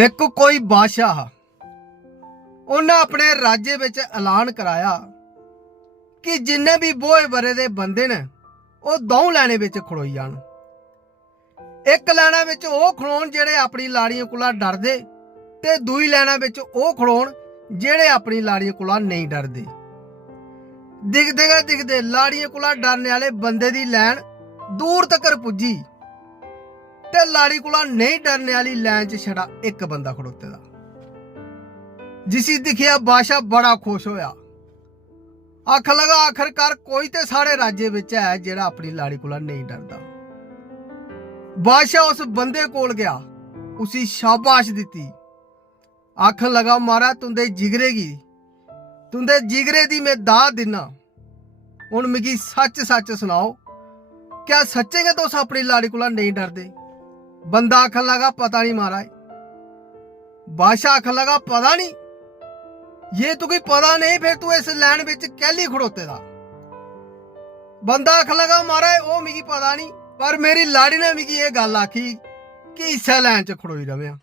एक कोई बादशाह उन्हें अपने राज्य विच ऐलान कराया कि जिन्ने भी बोए बरे दे बंदे ने वो दो लैने विच खड़ोई जान। एक लैना विच वो खड़ोन जेड़े अपनी लाड़ियों कोला डरदे ते दूई लैना विच वो खड़ोन जेड़े अपनी लाड़ियों कोला नहीं डरदे। दिखदे गै दिखदे लाड़ियों कोला डरने वाले बंदे दी लैन दूर तकर पुज्जी ते लाड़ी कोला नहीं डरने वाली लैन च छड़ा एक बंदा खड़ोते दा। जिसी दिखिया बादशाह बड़ा खुश होया, आख लगा आखिरकार कोई ते साढ़े राज्य विच है जेड़ा अपनी लाड़ी कोला नहीं डरदा। बादशाह उस बंदे कोल गया, उसी शाबाश दिती, आख लगा मारा तुंदे जिगरे दी मैं दाद दिना। हुण मिगी सच सच सुनाओ, क्या सच्चे गै तुस अपनी लाड़ी कोला नहीं डरदे? बंदा आखन लगा पता नहीं महाराज। बादशाह आखन लगा पता नहीं, ये तुकी पता नहीं फिर तू इस लैन विच कैली खड़ोते दा? बंदा आखन लगा महाराज ओ मिगी पता नहीं, पर मेरी लाड़ी ने मिगी ये गल आखी कि इस्सै लैन च खड़ोई रवेआं।